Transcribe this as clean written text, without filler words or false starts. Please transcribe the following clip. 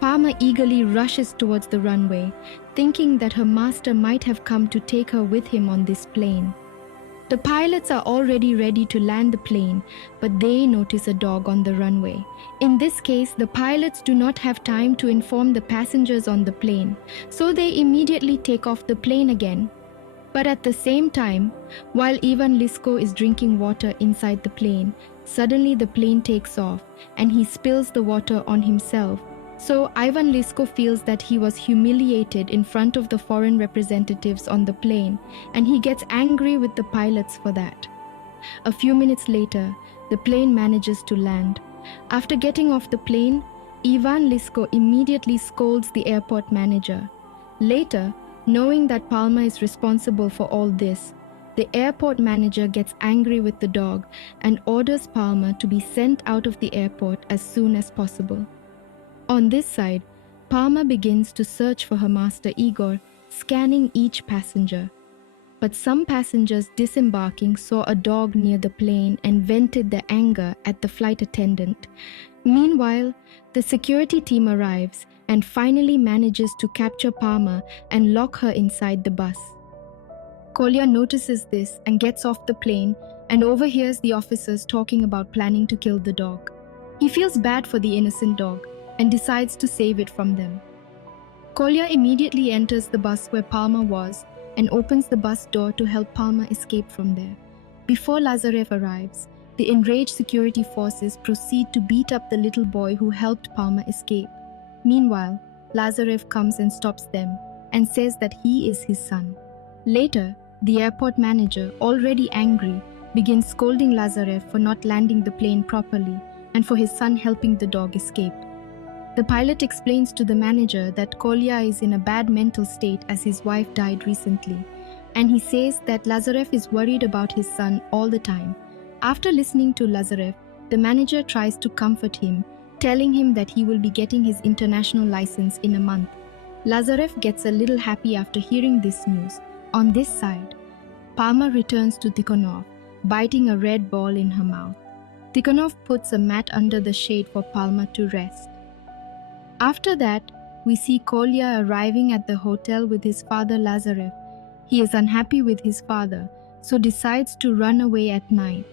Palma eagerly rushes towards the runway, thinking that her master might have come to take her with him on this plane. The pilots are already ready to land the plane, but they notice a dog on the runway. In this case, the pilots do not have time to inform the passengers on the plane, so they immediately take off the plane again. But at the same time, while Ivan Lisko is drinking water inside the plane, suddenly the plane takes off and he spills the water on himself. So Ivan Lisko feels that he was humiliated in front of the foreign representatives on the plane, and he gets angry with the pilots for that. A few minutes later, the plane manages to land. After getting off the plane, Ivan Lisko immediately scolds the airport manager. Later, knowing that Palma is responsible for all this, the airport manager gets angry with the dog and orders Palma to be sent out of the airport as soon as possible. On this side, Palma begins to search for her master Igor, scanning each passenger. But some passengers disembarking saw a dog near the plane and vented their anger at the flight attendant. Meanwhile, the security team arrives and finally manages to capture Palma and lock her inside the bus. Kolya notices this and gets off the plane and overhears the officers talking about planning to kill the dog. He feels bad for the innocent dog and decides to save it from them. Kolya immediately enters the bus where Palma was and opens the bus door to help Palma escape from there. Before Lazarev arrives, the enraged security forces proceed to beat up the little boy who helped Palma escape. Meanwhile, Lazarev comes and stops them and says that he is his son. Later, the airport manager, already angry, begins scolding Lazarev for not landing the plane properly and for his son helping the dog escape. The pilot explains to the manager that Kolya is in a bad mental state as his wife died recently, and he says that Lazarev is worried about his son all the time. After listening to Lazarev, the manager tries to comfort him, telling him that he will be getting his international license in a month. Lazarev gets a little happy after hearing this news. On this side, Palma returns to Tikhonov, biting a red ball in her mouth. Tikhonov puts a mat under the shade for Palma to rest. After that, we see Kolya arriving at the hotel with his father Lazarev. He is unhappy with his father, so decides to run away at night.